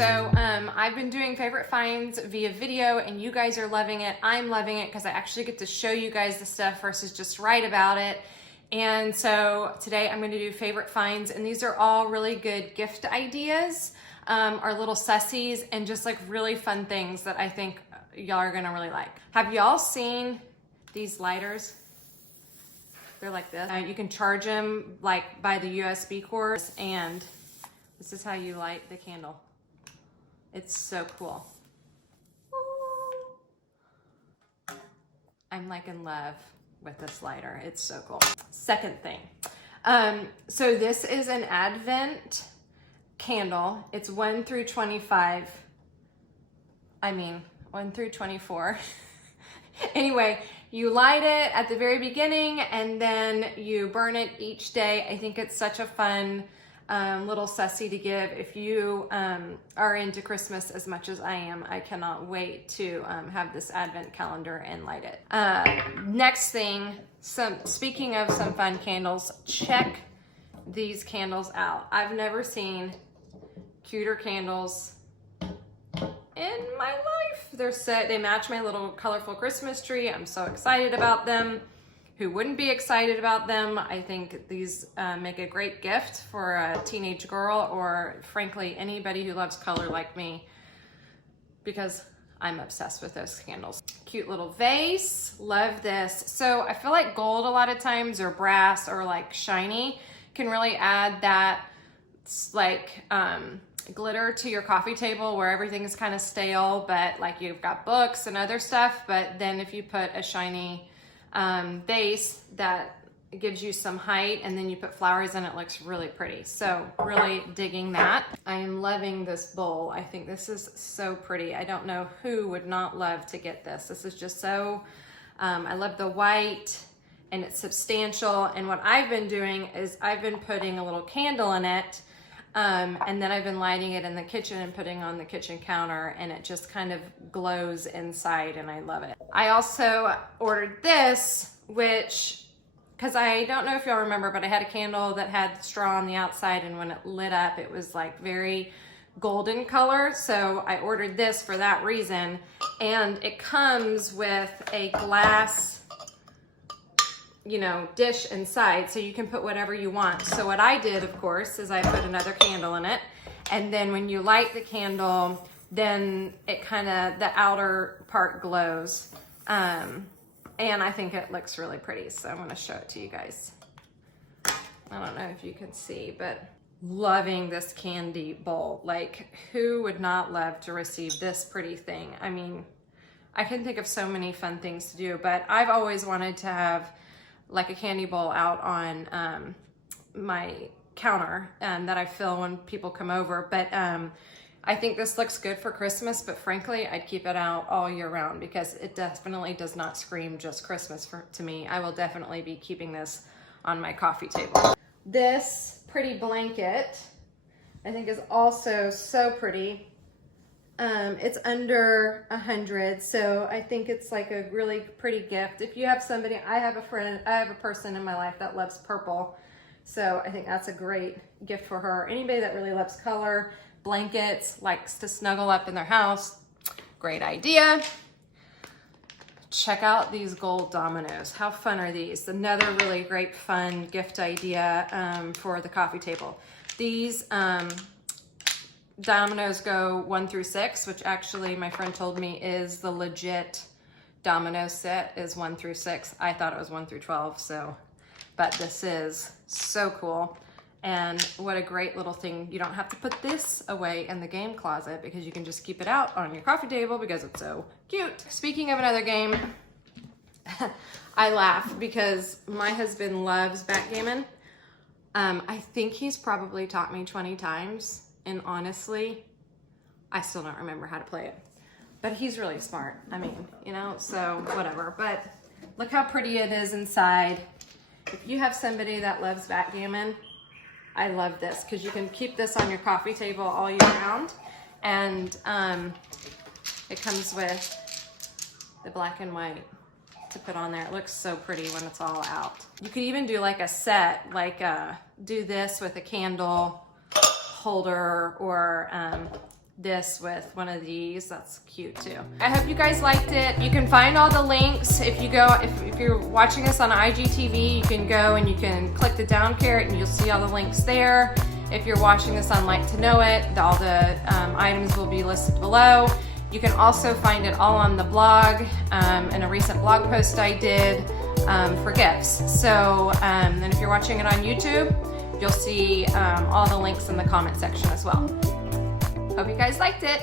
So I've been doing favorite finds via video and you guys are loving it. I'm loving it because I actually get to show you guys the stuff versus just write about it. And so today I'm going to do favorite finds, and these are all really good gift ideas, or little sussies, and just like really fun things that I think y'all are going to really like. Have y'all seen these lighters? They're like this. You can charge them like by the USB cords, and this is how you light the candle. It's so cool. I'm like in love with this lighter. It's so cool. Second thing. So this is an Advent candle. It's 1 through 25. I mean, 1 through 24. Anyway, you light it at the very beginning and then you burn it each day. I think it's such a fun little sussy to give if you are into Christmas as much as I am. I cannot wait to have this Advent calendar and light it. Next thing, speaking of some fun candles, check these candles out. I've never seen cuter candles in my life. They match my little colorful Christmas tree. I'm so excited about them. Who wouldn't be excited about them? I think these make a great gift for a teenage girl, or frankly, anybody who loves color like me, because I'm obsessed with those candles. Cute little vase, love this. So I feel like gold a lot of times, or brass, or like shiny, can really add that like glitter to your coffee table where everything is kind of stale, but like you've got books and other stuff. But then if you put a shiny base that gives you some height, and then you put flowers in, it looks really pretty. So really digging that. I am loving this bowl. I think this is so pretty. I don't know who would not love to get this. This is just so, I love the white, and it's substantial. And what I've been doing is I've been putting a little candle in it, and then I've been lighting it in the kitchen and putting on the kitchen counter, and it just kind of glows inside, and I love it. I also ordered this, which, because I don't know if y'all remember, but I had a candle that had straw on the outside, and when it lit up, it was like very golden color. So I ordered this for that reason, and it comes with a glass, you know, dish inside, so you can put whatever you want. So what I did, of course, is I put another candle in it, and then when you light the candle, then it kind of, the outer part glows, and I think it looks really pretty, so I'm going to show it to you guys. I don't know if you can see, but loving this candy bowl. Like, who would not love to receive this pretty thing? I mean, I can think of so many fun things to do, but I've always wanted to have like a candy bowl out on my counter that I fill when people come over. But I think this looks good for Christmas, but frankly, I'd keep it out all year round because it definitely does not scream just Christmas to me. I will definitely be keeping this on my coffee table. This pretty blanket, I think, is also so pretty. It's under 100, so I think it's like a really pretty gift. If you have somebody, I have a person in my life that loves purple, so I think that's a great gift for her. Anybody that really loves color, blankets, likes to snuggle up in their house, great idea. Check out these gold dominoes. How fun are these? Another really great fun gift idea for the coffee table. These dominoes go 1 through 6, which actually my friend told me is the legit domino set is 1 through 6. I thought it was 1 through 12, so, but this is so cool. And what a great little thing. You don't have to put this away in the game closet because you can just keep it out on your coffee table because it's so cute. Speaking of another game, I laugh because my husband loves backgammon. I think he's probably taught me 20 times. And honestly, I still don't remember how to play it. But he's really smart. I mean, you know, so whatever. But look how pretty it is inside. If you have somebody that loves backgammon, I love this because you can keep this on your coffee table all year round. And it comes with the black and white to put on there. It looks so pretty when it's all out. You could even do like a set, like do this with a candle holder, or this with one of these. That's cute too. I hope you guys liked it. You can find all the links if you go, if you're watching us on IGTV, you can go and you can click the down carrot and you'll see all the links there. If you're watching us on Like to Know It, all the items will be listed below. You can also find it all on the blog in a recent blog post I did for gifts. So, and if you're watching it on YouTube, you'll see all the links in the comment section as well. Hope you guys liked it.